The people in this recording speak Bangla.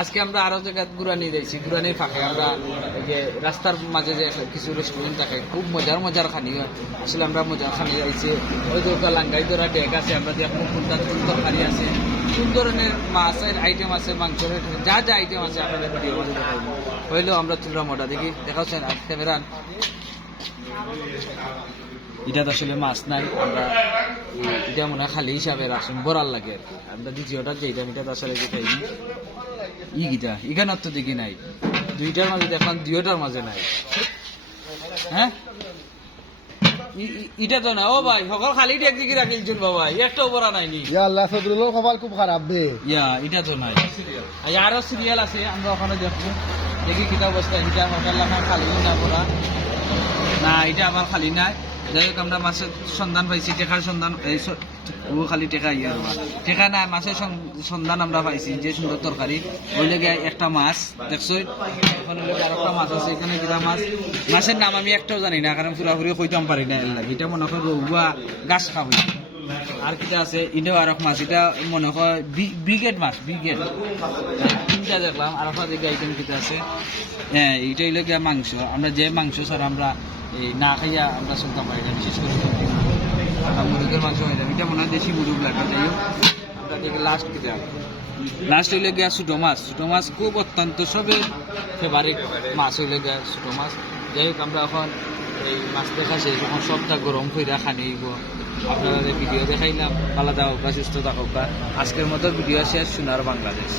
আজকে আমরা আরো জায়গা ঘুরানি যাইছি, ঘুরানির ফাঁকে আমরা যে রাস্তার মাঝে যে কিছু রেস্টুরেন্ট থাকে, খুব মজার মজার খানি হয়। আসলে আমরা মজার খানি যাইছি, ওই তো লাঙ্গাই ধরা ডেক আছে, আমরা যে খুব সুন্দর সুন্দর খানি আছে, কোন ধরনের মাছের আইটেম আছে, মাংসের যা যা আইটেম আছে আপনাদের ভিডিও মধ্যে দেখাইব। হইলেও আমরা চুলরা মোটা দেখি দেখাচ্ছেন ক্যামেরা। এটা তো আসলে মাছ নাই, আমরা এটা মনে হয় খালি হিসাবে রাখুন বরাল লাগে আর কি। আমরা দ্বিতীয়টা যেটা এটা তো আসলে দেখাইনি ই গিটা এখানে তো দেখি নাই, দুইটার মাঝে দেখলাম, দুইটার মাঝে নাই। হ্যাঁ এটা তো না, ও ভাই সকল খালি একদিকে রাখিলছেন বাবা, একটাও বড়া নাইনি। আল্লাহ সদরুল কপাল খুব খারাপ বে। এটা তো নাই, আরো সিরিয়াল আছে, আমরা ওখানে দেখবো দেখি কিতা অবস্থা। এটা হোটেল খালি না পড়া না, এটা আবার খালি নাই। যাই হোক আমরা মাছের সন্ধান পাইছি, টেকার সন্ধান, ও খালি টেকা ইয়ে টেকা নাই, মাছের সন্ধান আমরা পাইছি। যে সুন্দর তরকারি ওই লেগে একটা মাছ দেখছো, ওখানে আর একটা মাছ আছে, এখানে কিটা মাছ, মাছের নাম আমি একটাও জানি না, কারণ পুরাপুরি কইতাম পারি না। এর লাগে এটা মনে হয় রহুয়া গাছ খাওয়া। আর কিটা আছে এটাও আর এক মাছ, এটা মনে হয় ব্রিগেড মাছ, ব্রিগেড। তিনটা দেখলাম। আর একটা দিকে আইটেম কিটা আছে, হ্যাঁ এইটাই লেগে মাংস। আমরা যে মাংস স্যার আমরা এই না খাইয়া আমরা শুনতাম পারি না, বিশেষ করে আমরা মুরগের মাংস হয়ে যাবে, এটা মনে হয় দেশি মুরগ লাগে। যাই হোক আমরা দেখি লাস্ট কিটা, লাস্ট হইলে গিয়া ছোটো মাছ। ছোটো মাছ খুব অত্যন্ত সবের ফেভারিট মাছ হইলে গিয়া ছোটো মাছ। যাই হোক আমরা এখন এই মাছ দেখা শেষ, এখন সবটা গরম কইরা খানি হইব। আপনারা ভিডিও দেখাইলাম, ভালো থাকুক, সুস্থ থাকুক। আজকের মতো ভিডিও শেষ। সোনার বাংলাদেশ।